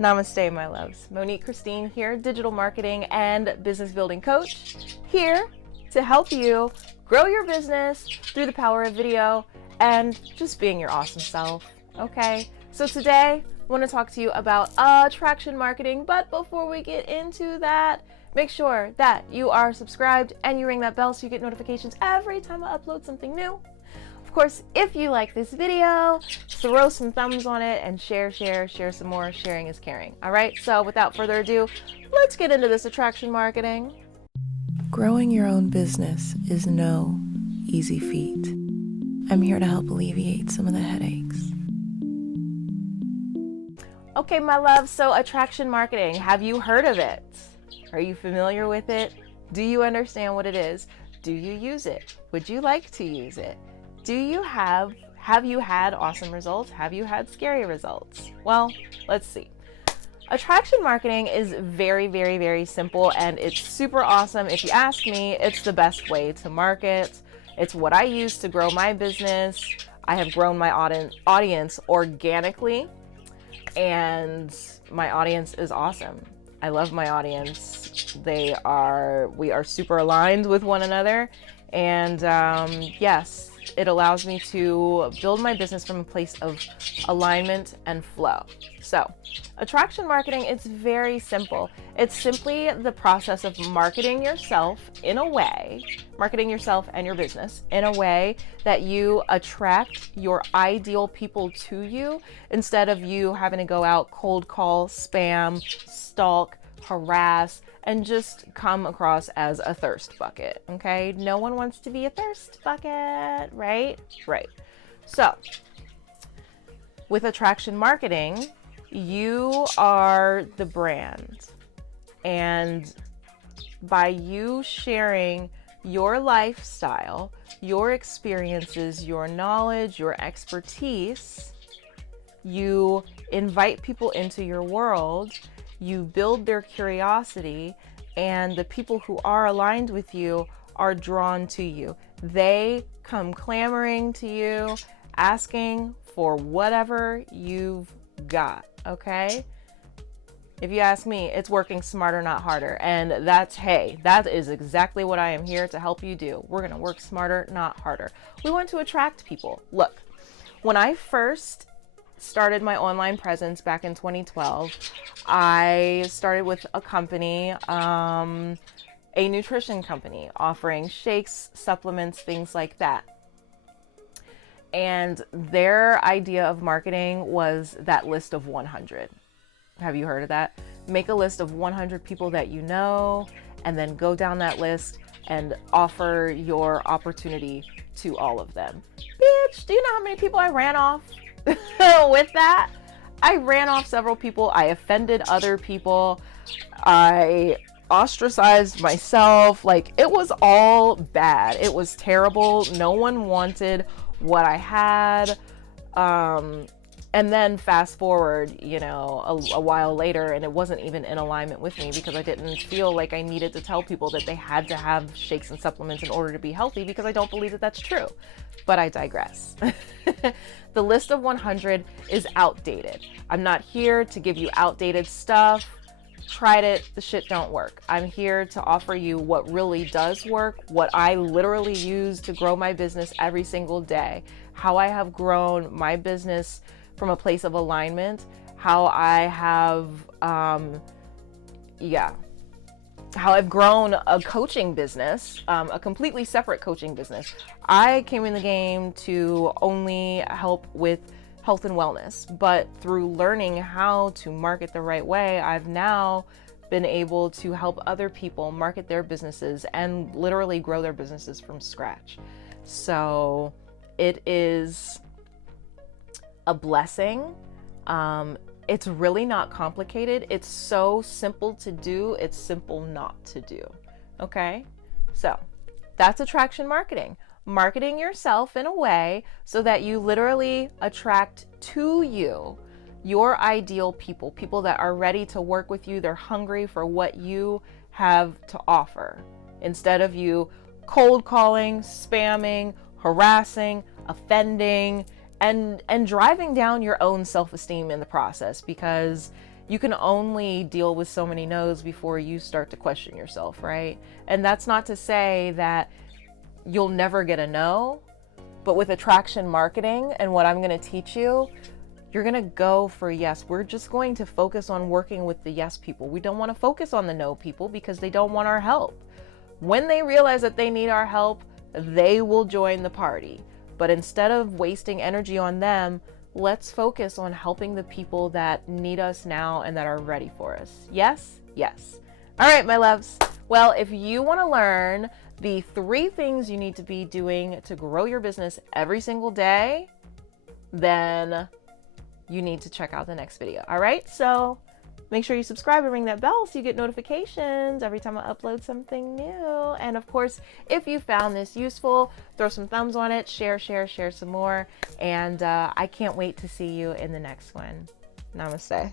Namaste, my loves. Monique Christine here, digital marketing and business building coach, here to help you grow your business through the power of video and just being your awesome self. Okay, so today I want to talk to you about attraction marketing, but before we get into that, make sure that you are subscribed and you ring that bell so you get notifications every time I upload something new. Of course, if you like this video, throw some thumbs on it and share some more. Sharing is caring. All right, so without further ado, let's get into this attraction marketing. Growing your own business is no easy feat. I'm here to help alleviate some of the headaches. Okay, my love, so attraction marketing, have you heard of it? Are you familiar with it? Do you understand what it is? Do you use it? Would you like to use it? Have you had awesome results? Have you had scary results? Well, let's see. Attraction marketing is very, very, very simple and it's super awesome. If you ask me, it's the best way to market. It's what I use to grow my business. I have grown my audience organically and my audience is awesome. I love my audience. We are super aligned with one another. And yes, it allows me to build my business from a place of alignment and flow. So attraction marketing, it's very simple. It's simply the process of marketing yourself and your business in a way that you attract your ideal people to you instead of you having to go out, cold call, spam, stalk, harass, and just come across as a thirst bucket. Okay, no one wants to be a thirst bucket, right? So with attraction marketing, you are the brand, and by you sharing your lifestyle, your experiences, your knowledge, your expertise, you invite people into your world. You build their curiosity, and the people who are aligned with you are drawn to you. They come clamoring to you, asking for whatever you've got, okay? If you ask me, it's working smarter, not harder. And that is exactly what I am here to help you do. We're gonna work smarter, not harder. We want to attract people. Look, when I first started my online presence back in 2012, I started with a company, a nutrition company offering shakes, supplements, things like that. And their idea of marketing was that list of 100. Have you heard of that? Make a list of 100 people that you know, and then go down that list and offer your opportunity to all of them. Bitch, do you know how many people I ran off with that? I ran off several people. I offended other people. I ostracized myself. Like, it was all bad. It was terrible. No one wanted what I had. And then fast forward, a while later, and it wasn't even in alignment with me because I didn't feel like I needed to tell people that they had to have shakes and supplements in order to be healthy, because I don't believe that that's true. But I digress. The list of 100 is outdated. I'm not here to give you outdated stuff. Tried it, the shit don't work. I'm here to offer you what really does work, what I literally use to grow my business every single day, how I have grown my business from a place of alignment, how I have, how I've grown a coaching business, a completely separate coaching business. I came in the game to only help with health and wellness, but through learning how to market the right way, I've now been able to help other people market their businesses and literally grow their businesses from scratch. So it is a blessing. It's really not complicated. It's so simple to do. It's simple not to do. Okay? So that's attraction marketing. Marketing yourself in a way so that you literally attract to you your ideal people, people that are ready to work with you. They're hungry for what you have to offer. Instead of you cold calling, spamming, harassing, offending, and driving down your own self-esteem in the process, because you can only deal with so many no's before you start to question yourself, right? And that's not to say that you'll never get a no, but with attraction marketing and what I'm going to teach you, you're going to go for yes. We're just going to focus on working with the yes people. We don't want to focus on the no people because they don't want our help. When they realize that they need our help, they will join the party. But instead of wasting energy on them, let's focus on helping the people that need us now and that are ready for us. Yes? Yes. All right, my loves. Well, if you want to learn the 3 things you need to be doing to grow your business every single day, then you need to check out the next video. All right? So make sure you subscribe and ring that bell so you get notifications every time I upload something new. And of course, if you found this useful, throw some thumbs on it, share some more. And I can't wait to see you in the next one. Namaste.